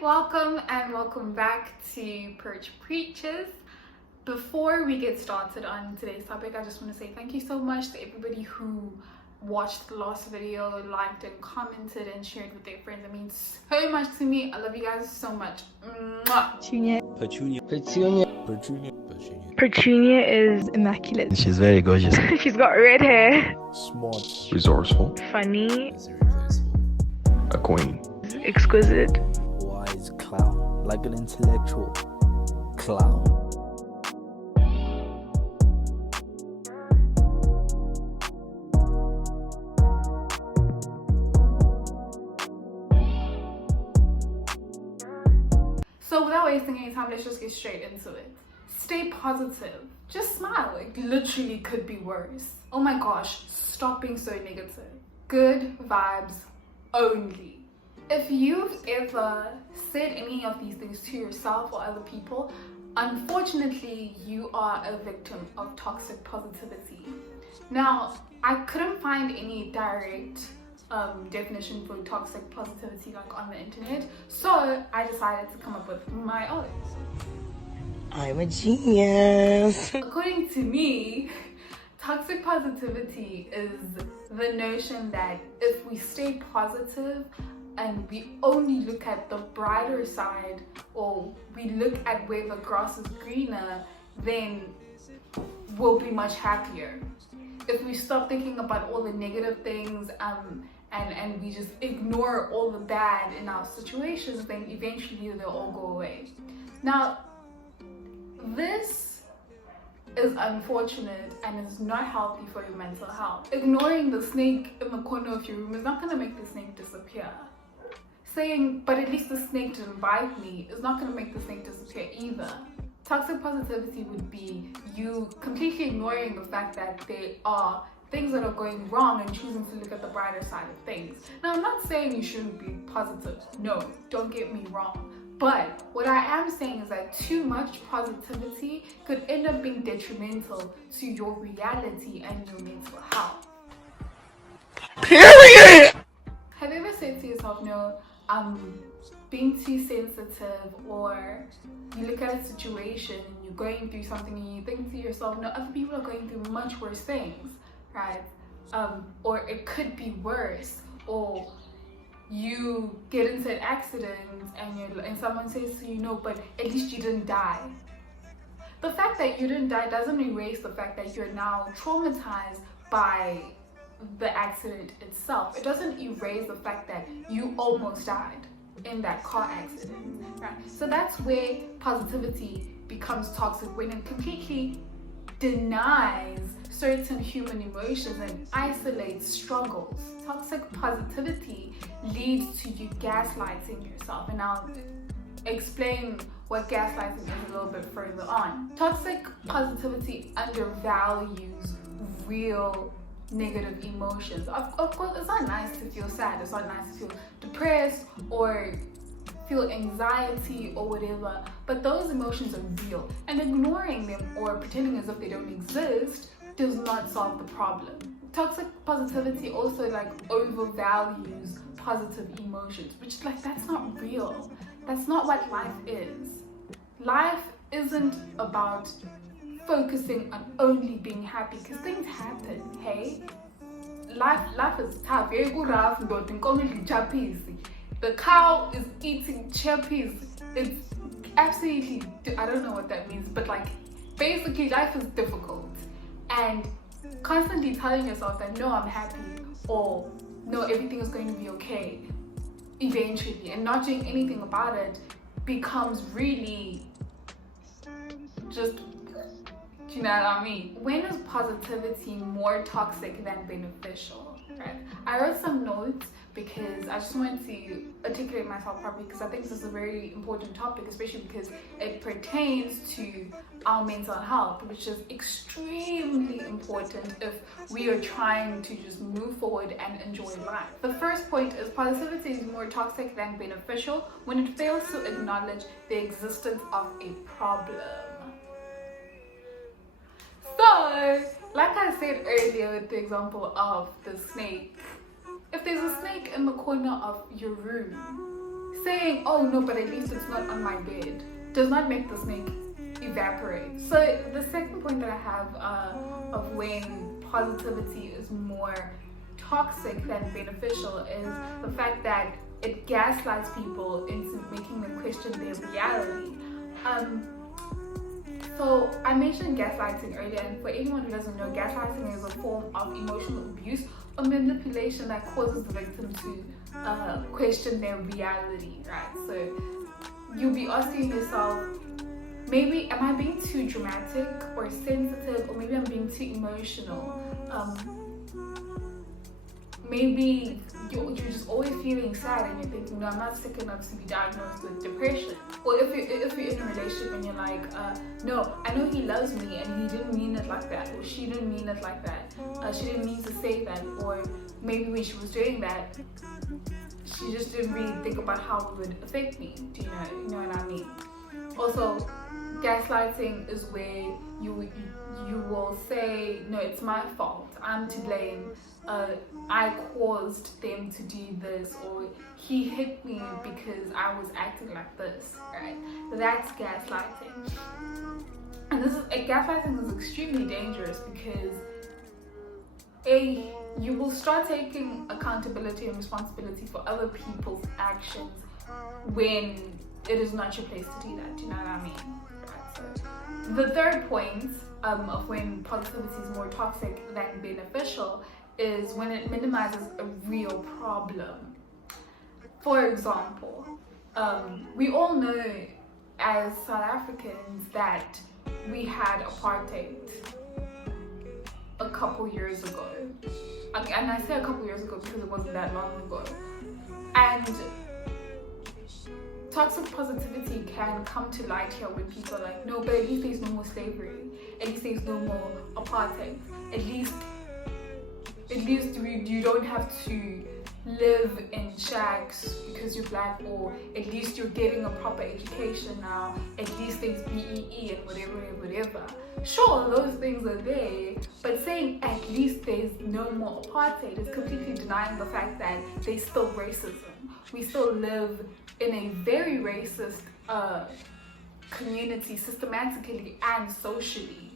welcome and welcome back to Perch Preaches. Before we get started on today's topic, I just want to say thank you so much to everybody who watched the last video, liked and commented and shared with their friends. It means so much to me. I love you guys so much. Petunia is immaculate. She's very gorgeous. She's got red hair. Smart, Resourceful. Funny. A queen. Exquisite. wise clown, like an intellectual clown. So without wasting any time, let's just get straight into it. Stay positive. Just smile. It literally could be worse. Oh my gosh, stop being so negative. Good vibes only. If you've ever said any of these things to yourself or other people, unfortunately, you are a victim of toxic positivity. Now, I couldn't find any direct definition for toxic positivity like on the internet, so I decided to come up with my own. I'm a genius. According to me, toxic positivity is the notion that if we stay positive and we only look at the brighter side, or we look at where the grass is greener, then we'll be much happier. If we stop thinking about all the negative things and we just ignore all the bad in our situations, then eventually they'll all go away. Now, this is unfortunate and is not healthy for your mental health. Ignoring the snake in the corner of your room is not going to make the snake disappear. Saying, but at least the snake didn't bite me, is not going to make the snake disappear either. Toxic positivity would be you completely ignoring the fact that there are things that are going wrong and choosing to look at the brighter side of things. Now, I'm not saying you shouldn't be positive. No, don't get me wrong. But what I am saying is that too much positivity could end up being detrimental to your reality and your mental health. Period. Have you ever said to yourself, no, I'm being too sensitive, or you look at a situation and you're going through something and you think to yourself, no, other people are going through much worse things, right? Or it could be worse, or you get into an accident and someone says to you, no, but at least you didn't die. The fact that you didn't die doesn't erase the fact that you're now traumatized by the accident itself. It doesn't erase the fact that you almost died in that car accident, right? So that's where positivity becomes toxic, when it completely denies certain human emotions and isolates struggles. Toxic positivity leads to you gaslighting yourself, and I'll explain what gaslighting is a little bit further on. Toxic positivity undervalues real negative emotions. Of course, it's not nice to feel sad, it's not nice to feel depressed or feel anxiety or whatever, but those emotions are real, and ignoring them or pretending as if they don't exist does not solve the problem. Toxic positivity also overvalues positive emotions, which is that's not real. That's not what life is. Life isn't about focusing on only being happy, because things happen, hey? Life is tough. The cow is eating chappies. It's absolutely, I don't know what that means, but basically life is difficult. And constantly telling yourself that no, I'm happy, or no, everything is going to be okay eventually, and not doing anything about it becomes really just, you know what I mean? When is positivity more toxic than beneficial, right? I wrote some notes because I just wanted to articulate myself properly, because I think this is a very important topic, especially because it pertains to our mental health, which is extremely important if we are trying to just move forward and enjoy life. The first point is positivity is more toxic than beneficial when it fails to acknowledge the existence of a problem. So, like I said earlier with the example of the snake, if there's a snake in the corner of your room, saying, oh no, but at least it's not on my bed, does not make the snake evaporate. So the second point that I have of when positivity is more toxic than beneficial is the fact that it gaslights people into making them question their reality. So I mentioned gaslighting earlier, and for anyone who doesn't know, gaslighting is a form of emotional abuse or manipulation that causes the victim to question their reality, right? So you'll be asking yourself, maybe am I being too dramatic or sensitive, or maybe I'm being too emotional? Maybe you're just always feeling sad and you're thinking, no, I'm not sick enough to be diagnosed with depression. Or if you're in a relationship and you're like, no, I know he loves me and he didn't mean it like that, or she didn't mean it like that, she didn't mean to say that, or maybe when she was doing that, she just didn't really think about how it would affect me. Do you know what I mean? Also, gaslighting is where you will say, no, it's my fault, I'm to blame, I caused them to do this, or he hit me because I was acting like this, right? That's gaslighting. And gaslighting is extremely dangerous because you will start taking accountability and responsibility for other people's actions when it is not your place to do that. Do you know what I mean? Right, so the third point of when positivity is more toxic than beneficial is when it minimizes a real problem. For example, we all know as South Africans that we had apartheid a couple years ago. And I say a couple years ago because it wasn't that long ago. And toxic positivity can come to light here when people are like, no, but at least there's no more slavery, at least there's no more apartheid, at least you don't have to live in shacks because you're black, or at least you're getting a proper education now, at least there's BEE and whatever. Sure, those things are there, but saying at least there's no more apartheid is completely denying the fact that there's still racism. We still live in a very racist community, systematically and socially,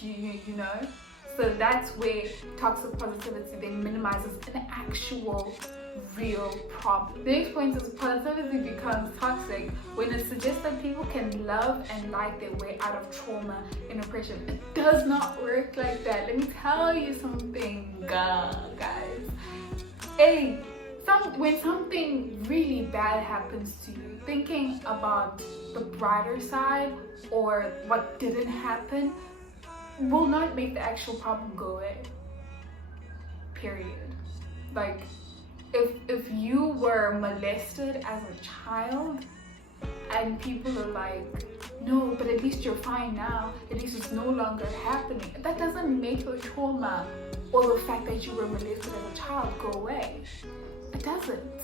you know? So that's where toxic positivity then minimizes an actual real problem. The next point is positivity becomes toxic when it suggests that people can love and like their way out of trauma and oppression. It does not work like that. Let me tell you something, guys. When something really bad happens to you, thinking about the brighter side or what didn't happen will not make the actual problem go away. Period. Like, if you were molested as a child and people are like, no, but at least you're fine now, at least it's no longer happening, that doesn't make the trauma or the fact that you were molested as a child go away. It doesn't.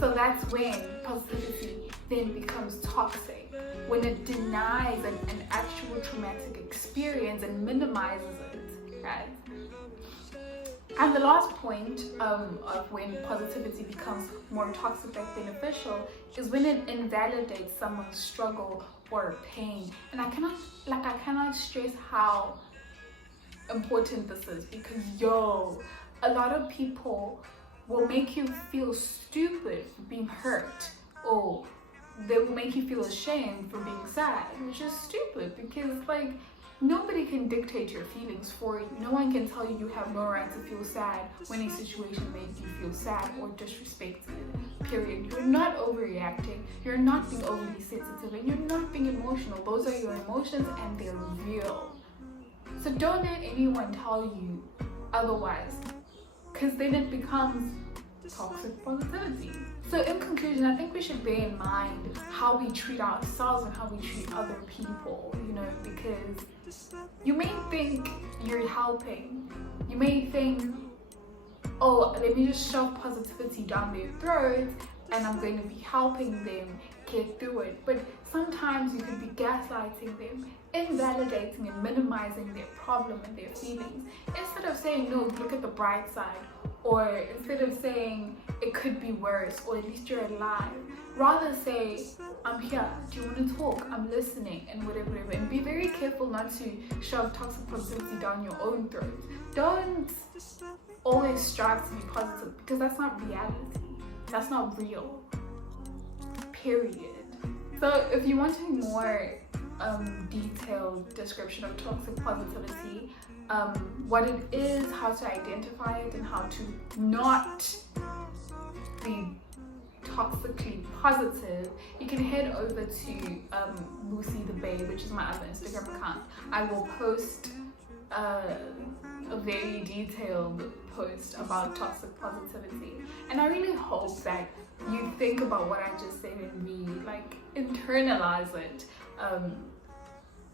So that's when positivity then becomes toxic, when it denies an actual traumatic experience and minimizes it, right? And the last point of when positivity becomes more toxic than beneficial is when it invalidates someone's struggle or pain. And I cannot stress how important this is, because a lot of people will make you feel stupid for being hurt, or they will make you feel ashamed for being sad, which is stupid because, like, nobody can dictate your feelings for you. No one can tell you you have no right to feel sad when a situation made you feel sad or disrespected. Period. You're not overreacting, you're not being overly sensitive, and you're not being emotional. Those are your emotions and they're real. So don't let anyone tell you otherwise, because then it becomes toxic positivity. So in conclusion, I think we should bear in mind how we treat ourselves and how we treat other people, you know, because you may think you're helping. You may think, oh, let me just shove positivity down their throats and I'm going to be helping them get through it. But sometimes you could be gaslighting them, invalidating and minimizing their problem and their feelings, instead of saying, no, look at the bright side, Or instead of saying it could be worse, or at least you're alive, rather say, I'm here, do you want to talk? I'm listening, and whatever. And be very careful not to shove toxic positivity down your own throat. Don't always strive to be positive, because that's not reality. That's not real. Period. So if you want a more detailed description of toxic positivity, what it is, how to identify it, and how to not be toxically positive, you can head over to Lucy the Babe, which is my other Instagram account. I will post a very detailed post about toxic positivity, and I really hope that you think about what I just said and really like internalize it.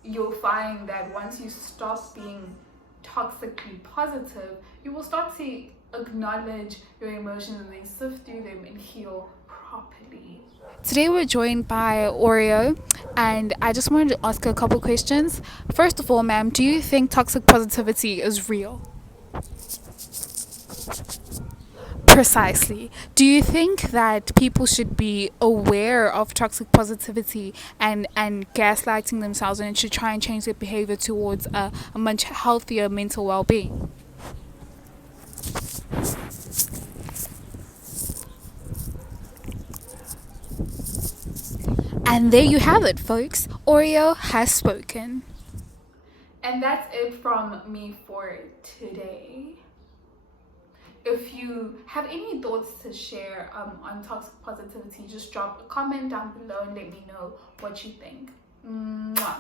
You'll find that once you stop being toxically positive, you will start to acknowledge your emotions and then sift through them and heal properly. Today we're joined by Oreo, and I just wanted to ask her a couple questions. First of all, ma'am, do you think toxic positivity is real? Precisely. Do you think that people should be aware of toxic positivity and gaslighting themselves, and should try and change their behavior towards a much healthier mental well-being? And there you have it, folks. Oreo has spoken. And that's it from me for today. If you have any thoughts to share on toxic positivity, just drop a comment down below and let me know what you think. Mwah.